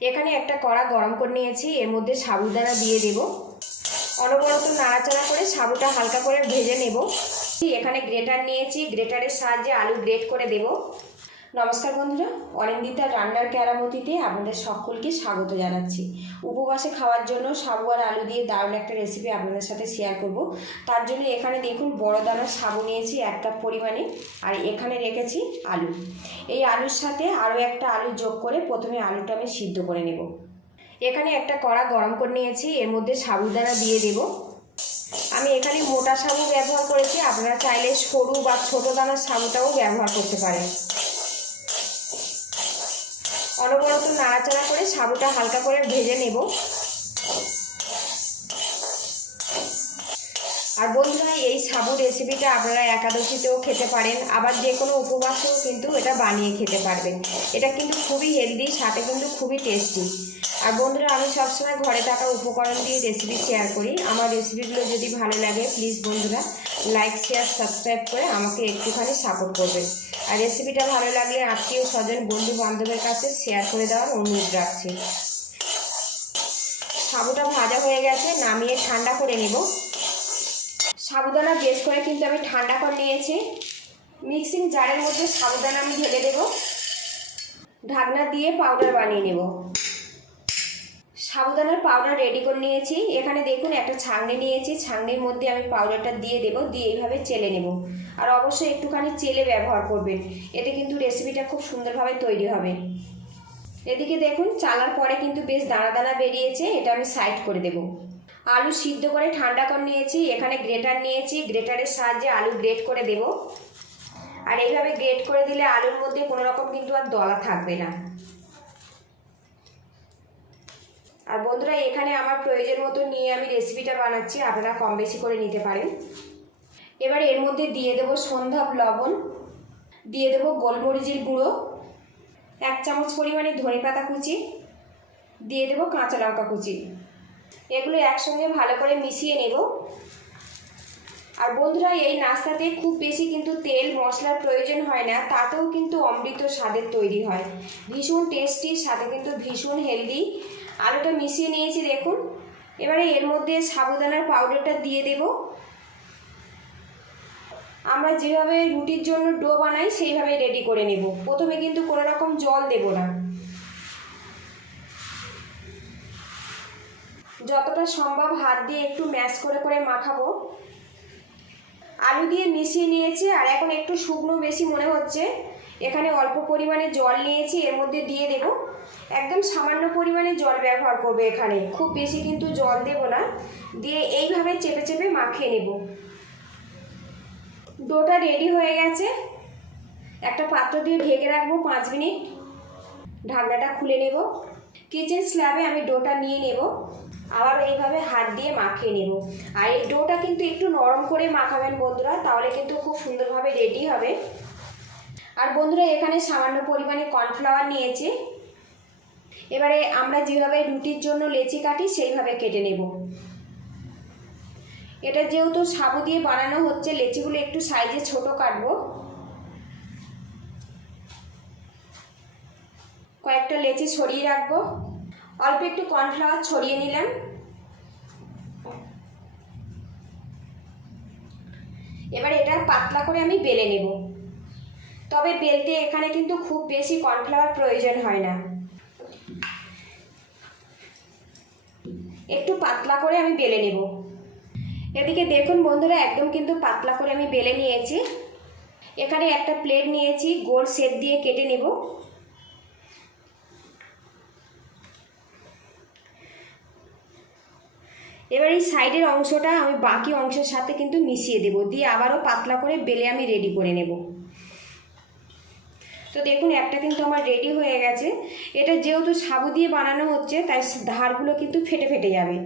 এখানে একটা কড়া গরম করে নিয়েছি, এর মধ্যে সাবুদানা দিয়ে দেব। অনবরত নাড়াচাড়া করে সাবুটা হালকা করে ভেজে নেব। এখানে গ্রেটার নিয়েছি, গ্রেটারের সাহায্যে আলু গ্রেট করে দেব। নমস্কার বন্ধুরা, অনিন্দিতা রান্নার ক্যারামতিতে আপনাদের সকলকে স্বাগত জানাচ্ছি। উপবাসে খাওয়ার জন্য সাবু আর আলু দিয়ে দারুণ একটা রেসিপি আপনাদের সাথে শেয়ার করব। তার জন্য এখানে দেখুন, বড় দানার সাবু নিয়েছি এক কাপ পরিমাণে, আর এখানে রেখেছি আলু। এই আলুর সাথে আরও একটা আলু যোগ করে প্রথমে আলুটা আমি সিদ্ধ করে নেব। এখানে একটা কড়া গরম করে নিয়েছি, এর মধ্যে সাবুদানা দিয়ে দেব। আমি এখানে মোটা সাবু ব্যবহার করেছি, আপনারা চাইলে সরু বা ছোটো দানার সাবুটাও ব্যবহার করতে পারেন। অনবরত নাড়াচাড়া করে সাবুটা হালকা করে ভেজে নেব। আর বন্ধুরা, এই সাবু রেসিপিটা আপনারা একাদশীতেও খেতে পারেন, আবার যে কোনো উপবাসেও কিন্তু এটা বানিয়ে খেতে পারবেন। এটা কিন্তু খুবই হেলদি সাথে কিন্তু খুবই টেস্টি আর বন্ধুরা, আমি সবসময় ঘরে থাকা উপকরণ দিয়ে রেসিপি শেয়ার করি। আমার রেসিপিগুলো যদি ভালো লাগে প্লিজ বন্ধুরা লাইক শেয়ার সাবস্ক্রাইব করে আমাকে একটুখানি সাপোর্ট করবেন আর রেসিপিটা ভালো লাগলে আত্মীয় স্বজন বন্ধু বান্ধবের কাছে শেয়ার করে দেওয়ার অনুরোধ রাখছি। সাবুটা ভাজা হয়ে গেছে, নামিয়ে ঠান্ডা করে নেব। সাবুদানা বেশ করে কিন্তু আমি ঠান্ডা করে নিয়েছি। মিক্সিং জারের মধ্যে সাবুদানা আমি ঢেলে দেব। ঢাকনা দিয়ে পাউডার বানিয়ে নেব। সাবুদানার পাউডার রেডি করে নিয়েছি। এখানে দেখুন, একটা ছাঁকনি নিয়েছি। ছাঁকনির মধ্যে আমি পাউডারটা দিয়ে দেব, দিয়ে এইভাবে চেলে নেব। আর অবশ্যই একটুখানি চেলে ব্যবহার করবেন। এতে কিন্তু রেসিপিটা খুব সুন্দরভাবে তৈরি হবে। এদিকে দেখুন, চালার পরে কিন্তু বেশ দানা দানা বেরিয়েছে। এটা আমি সাইড করে দেব। আলু সিদ্ধ করে ঠান্ডা করে নিয়েছি। এখানে গ্রেটার নিয়েছি। গ্রেটারের সাহায্যে আলু গ্রেট করে দেব। আর এইভাবে গ্রেট করে দিলে আলুর মধ্যে কোনো রকম কিন্তু আর দলা থাকবে না। আর বন্ধুরা, এখানে আমার প্রয়োজন মতো নিয়ে আমি রেসিপিটা বানাচ্ছি, আপনারা কম বেশি করে নিতে পারেন। এবার এর মধ্যে দিয়ে দেবো সন্ধ্যাব লবণ, দিয়ে দেবো গোলমরিচের গুঁড়ো, এক চামচ পরিমাণে ধনে পাতা কুচি, দিয়ে দেবো কাঁচা লঙ্কা কুচি। এগুলো একসঙ্গে ভালো করে মিশিয়ে নেব। আর বন্ধুরা, এই নাস্তাতে খুব বেশি কিন্তু তেল মশলার প্রয়োজন হয় না, তাতেও কিন্তু অমৃত স্বাদের তৈরি হয়। ভীষণ টেস্টি সাথে কিন্তু ভীষণ হেলদি আলুটা মিশিয়ে নিয়েছি, দেখুন। এবারে এর মধ্যে সাবুদানার পাউডারটা দিয়ে দেব। আমরা যেভাবে রুটির জন্য ডো বানাই, সেইভাবে রেডি করে নেব। প্রথমে কিন্তু কোনো রকম জল দেব না। যতটা সম্ভব হাত দিয়ে একটু ম্যাশ করে করে মাখাবো। আলু দিয়ে মিশিয়ে নিয়েছি, আর এখন একটু শুকনো বেশি মনে হচ্ছে। এখানে অল্প পরিমাণে জল নিয়েছি, এর মধ্যে দিয়ে দেব। একদম সামান্য পরিমাণে জল ব্যবহার করবে এখানে। খুব বেশি কিন্তু জল দেব না। দিয়ে এইভাবে চেপে চেপে মাখিয়ে নেব। ডোটা রেডি হয়ে গেছে। একটা পাত্র দিয়ে ঢেকে রাখব পাঁচ মিনিট। ঢাকনাটা খুলে নেব। কিচেন স্ল্যাবে আমি ডোটা নিয়ে নেব। আবার এইভাবে হাত দিয়ে মাখিয়ে নেব। আর এই ডোটা কিন্তু একটু নরম করে মাখাবেন বন্ধুরা, তাহলে কিন্তু খুব সুন্দরভাবে রেডি হবে। আর বন্ধুরা, এখানে সামান্য পরিমাণে কর্নফ্লাওয়ার নিয়েছি। এবারে আমরা যেভাবে রুটির জন্য লেচি কাটি, সেইভাবে কেটে নেব। এটা যেহেতু সাবু দিয়ে বানানো হচ্ছে, লেচিগুলো একটু সাইজে ছোট কাটবো। কয়েকটা লেচি ছড়িয়ে রাখব। অল্প একটু কর্নফ্লাওয়ার ছড়িয়ে নিলাম। এবার এটা পাতলা করে আমি বেলে নেব। তবে বেলতে এখানে কিন্তু খুব বেশি কর্নফ্লাওয়ার প্রয়োজন হয় না। একটু পাতলা করে আমি বেলে নেব। এদিকে দেখুন বন্ধুরা, একদম কিন্তু পাতলা করে আমি বেলে নিয়েছি। এখানে একটা প্লেট নিয়েছি, গোল শেপ দিয়ে কেটে নেব। এবার এই সাইডের অংশটা আমি বাকি অংশের সাথে কিন্তু মিশিয়ে দেব। দিয়ে আবারও পাতলা করে বেলে আমি রেডি করে নেব। তো দেখুন, একটা কিন্তু আমার রেডি হয়ে গেছে। এটা যেহেতু সাবু দিয়ে বানানো হচ্ছে, তাই ধারগুলো কিন্তু ফেটে ফেটে যাবে।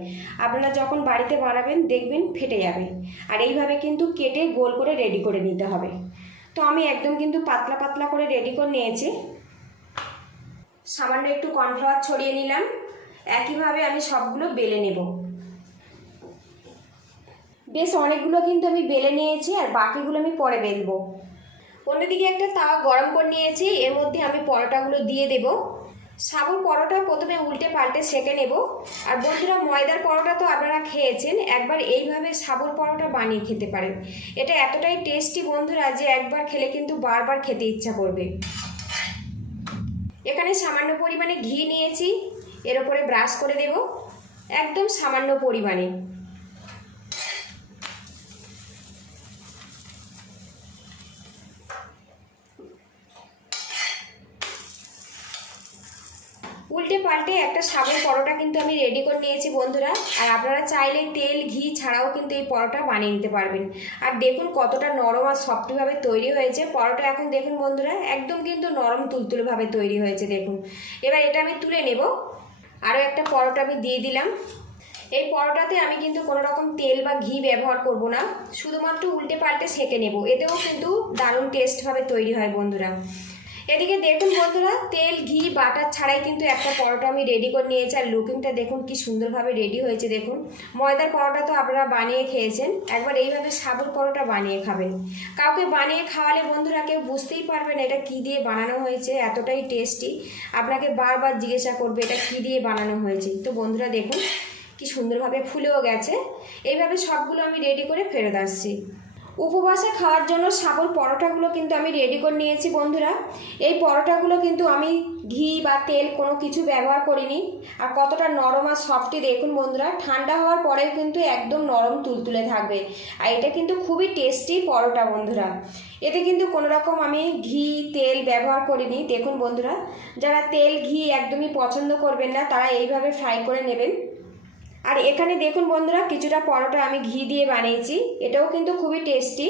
আপনারা যখন বাড়িতে বানাবেন, দেখবেন ফেটে যাবে। আর এইভাবে কিন্তু কেটে গোল করে রেডি করে নিতে হবে। তো আমি একদম কিন্তু পাতলা পাতলা করে রেডি করে নিয়েছি। সামান্য একটু কর্নফ্লাওয়ার ছড়িয়ে নিলাম। একইভাবে আমি সবগুলো বেলে নেব। বেশ অনেকগুলো কিন্তু আমি বেলে নিয়েছি, আর বাকিগুলো আমি পরে বেলবো। অন্যদিকে একটা তাওয়া গরম করে নিয়েছি, এর মধ্যে আমি পরোটাগুলো দিয়ে দেব। সাবুর পরোটা প্রথমে উল্টে পাল্টে সেকে নেব। আর বন্ধুরা, ময়দার পরোটা তো আপনারা খেয়েছেন, একবার এইভাবে সাবুর পরোটা বানিয়ে খেতে পারেন। এটা এতটাই টেস্টি বন্ধুরা যে একবার খেলে কিন্তু বারবার খেতে ইচ্ছা করবে। এখানে সামান্য পরিমাণে ঘি নিয়েছি, এর ওপরে ব্রাশ করে দেব। একদম সামান্য পরিমাণে। উল্টে পাল্টে একটা সাবুর পরোটা কিন্তু আমি রেডি করে নিয়েছি বন্ধুরা। আর আপনারা চাইলে তেল, ঘি ছাড়াও কিন্তু এই পরোটা বানিয়ে নিতে পারবেন। আর দেখুন কতটা নরম আর সফটভাবে তৈরি হয়েছে। পরোটা এখন দেখুন বন্ধুরা, একদম কিন্তু নরম তুলতুলেভাবে তৈরি হয়েছে দেখুন। এবার এটা আমি তুলে নেব। আরও একটা পরোটা আমি দিয়ে দিলাম। এই পরোটাতে আমি কিন্তু কোনো রকম তেল বা ঘি ব্যবহার করব না। শুধুমাত্র উল্টে পাল্টে সেঁকে নেব। এতেও কিন্তু দারুণ টেস্টভাবে তৈরি হয় বন্ধুরা। এদিকে দেখুন বন্ধুরা, তেল, ঘি, বাটার ছাড়াই কিন্তু একটা পরোটা আমি রেডি করে নিয়েছি আর লুকিংটা দেখুন কি সুন্দরভাবে রেডি হয়েছে দেখুন। ময়দার পরোটা তো আপনারা বানিয়ে খেয়েছেন, একবার এইভাবে সাবুর পরোটা বানিয়ে খাবেন। কাউকে বানিয়ে খাওয়ালে বন্ধুরা কেউ বুঝতেই পারবে না এটা কী দিয়ে বানানো হয়েছে, এতটাই টেস্টি আপনাকে বারবার জিজ্ঞাসা করবে এটা কী দিয়ে বানানো হয়েছে। তো বন্ধুরা দেখুন, কি সুন্দরভাবে ফুলেও গেছে। এইভাবে সবগুলো আমি রেডি করে ফেরত আসছি। উপবাসে খাওয়ার জন্য সাবুর পরোটাগুলো কিন্তু আমি রেডি করে নিয়েছি বন্ধুরা। এই পরোটাগুলো কিন্তু আমি ঘি বা তেল কোনো কিছু ব্যবহার করিনি। আর কতটা নরম আর সফটি দেখুন বন্ধুরা, ঠান্ডা হওয়ার পরেও কিন্তু একদম নরম তুলতুলে থাকবে। আর এটা কিন্তু খুবই টেস্টি পরোটা বন্ধুরা। এতে কিন্তু কোনো রকম আমি ঘি, তেল ব্যবহার করিনি, দেখুন বন্ধুরা। যারা তেল, ঘি একদমই পছন্দ করবেন না, তারা এইভাবে ফ্রাই করে নেবেন। আর এখানে দেখুন বন্ধুরা, কিছুটা পরোটা আমি ঘি দিয়ে বানিয়েছি। এটাও কিন্তু খুবই টেস্টি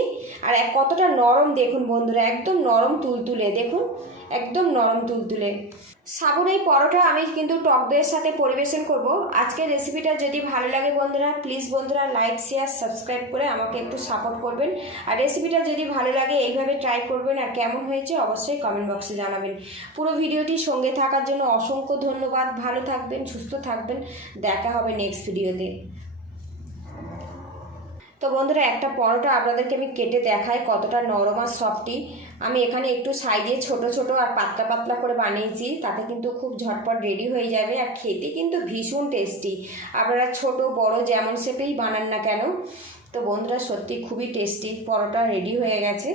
আর কতটা নরম দেখুন বন্ধুরা, একদম নরম তুলতুলে, দেখুন, একদম নরম তুলতুলে। সাবুর এই পরোটা আমি কিন্তু টক দইয়ের সাথে পরিবেশন করব। আজকের রেসিপিটা যদি ভালো লাগে বন্ধুরা প্লিজ বন্ধুরা লাইক শেয়ার সাবস্ক্রাইব করে আমাকে একটু সাপোর্ট করবেন। আর রেসিপিটা যদি ভালো লাগে, এইভাবে ট্রাই করবেন আর কেমন হয়েছে অবশ্যই কমেন্ট বক্সে জানাবেন। পুরো ভিডিওটি সঙ্গে থাকার জন্য অসংখ্য ধন্যবাদ। ভালো থাকবেন, সুস্থ থাকবেন। দেখা হবে নেক্সট ভিডিওতে তো বন্ধুরা, একটা পরোটা আপনাদেরকে আমি কেটে দেখাই কতটা নরম আর সফটি। আমি এখানে একটু সাইজে ছোট ছোট আর পাতলা পাতলা করে বানিয়েছি, তাতে কিন্তু খুব ঝটপট রেডি হয়ে যাবে আর খেতে কিন্তু ভীষণ টেস্টি আপনারা ছোট, বড় যেমন সেপেই বানান না কেন, তো বন্ধুরা সত্যি খুবই টেস্টি পরোটা রেডি হয়ে গেছে।